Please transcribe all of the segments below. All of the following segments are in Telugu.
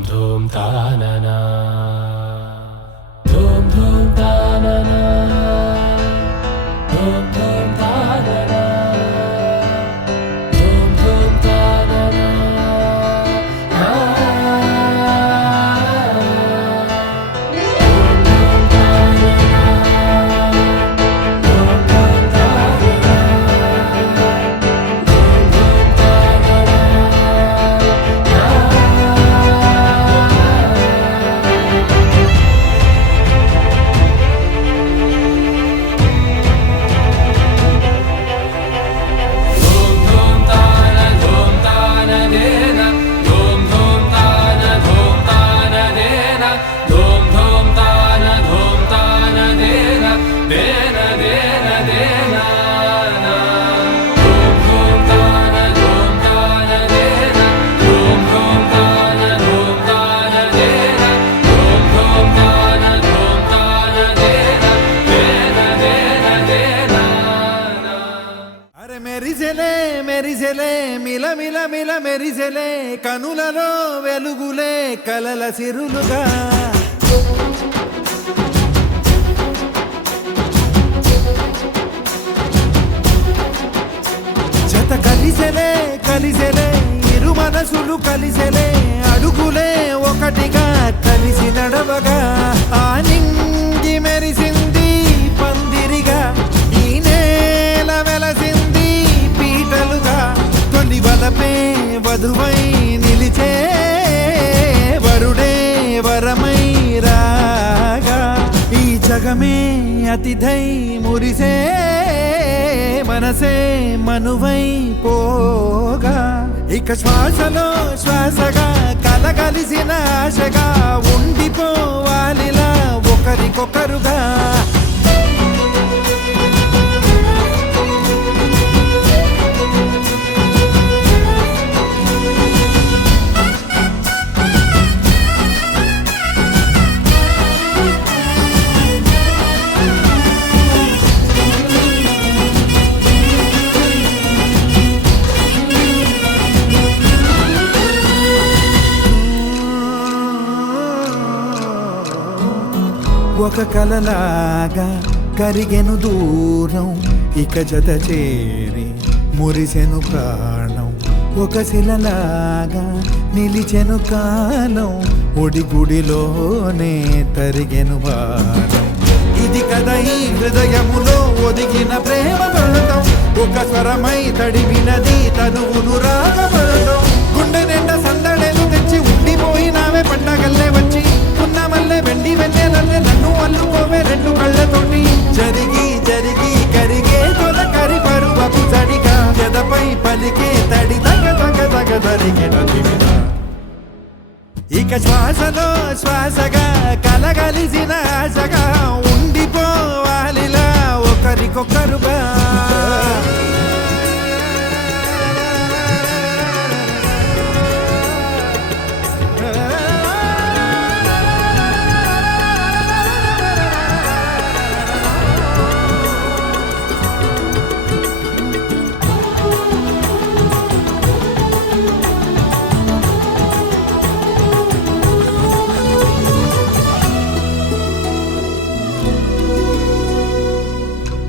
धूम तानना धूम धूम तानना धूम धूम तानना धूम धूम तानना మెరిసెలే మిల మిల మిల మెరిసెలే కనులలో వెలుగులే కలల సిరులుగా జత కలిసెలే కలిసెలే ఇరు మనసులు కలిసెలే అడుగులే ఒకటిగా కలిసి నడవగా ఆ నింగి మెరిసింది పందిరిగా ఈ నేల వెలసింది తొలి వలపే వధువై నిలిచే వరుడే వరమై రాగా ఈ జగమే అతిథై మురిసే మనసే మనువై పోగా ఇక శ్వాసలో శ్వాసగా కలగలిసిన ఆశగా ఉండిపోవాలిలా ఒకరికొకరుగా ఒక కలలాగా కరిగెను దూరం ఇక జత చేరి మురిసెను ప్రాణం ఒక శిలలాగా నిలిచెను కాలం ఒడిగుడిలోనే తరిగెను వారం ఇది కదా ఈ హృదయములో ఒదిగిన ప్రేమ పడతాం ఒక స్వరమై తడివినది తనువును రాగపడతాం గుండె నిండా సందడేలు తెచ్చి ఉండిపోయినావే పండగల్లే వచ్చి ఉన్న మల్లె వెండి వెన్నెలల్లే నన్ను అల్లుకోవే రెండు కళ్ళతోటి జరిగి జరిగి కరిగే తొల కరి పరువపు చడిగా ఎదపై పలికే తడి తగ తగ తగ తరిగిన ఇక శ్వాసలో శ్వాసగా కలగలిసిన ఆశగా ఉండిపోవాలిలా ఒకరికొకరుగా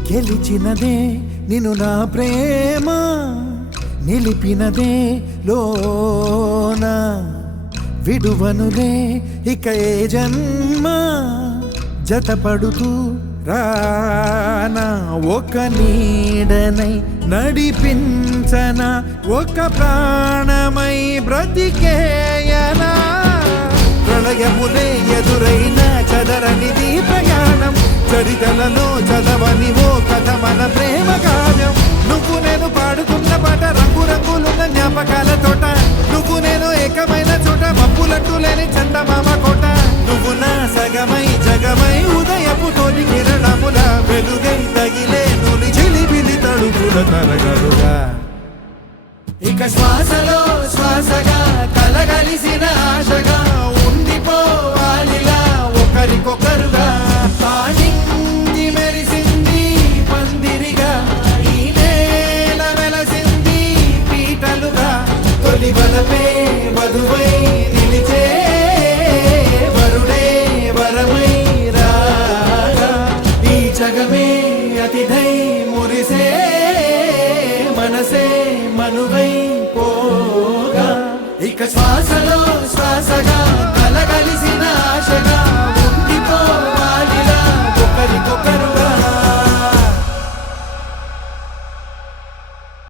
గెలిచినదే నిన్ను నా ప్రేమ నిలిపినదే లోన విడువనులే ఇక ఏ జన్మ జతపడుతూ రానా ఒక నీడనై నడిపించన ఒక ప్రాణమై బ్రతికేయనా ప్రళయములే ఎదురైన చదరనిది ప్రయాణం చరితలలో చదవని ఓ కథ మన ప్రేమ కావ్యం నువ్వు నేను పాడుతున్న పాట రంగు రంగులున్న జ్ఞాపకాల తోట నువ్వు నేను ఏకమైన చోట మబ్బులట్టు లేని చందమామ కోట నువ్వు నా సగమై జగమై ఉదయపు తోలి కిరణముల వెలుగై తగిలే నులి చిలిబిలి తడుపుల తరగలుగా ఇక శ్వాసలో శ్వాసగా కలగలిసిన ఆశగా ఉండిపోవాలిలా ఒకరికొకరుగా మెరిసింది పందిరిగా ఈ నేల వెలసింది పీటలుగా తొలి వలపే వధువై నిలిచే అనువై పోగా ఇక శ్వాసలో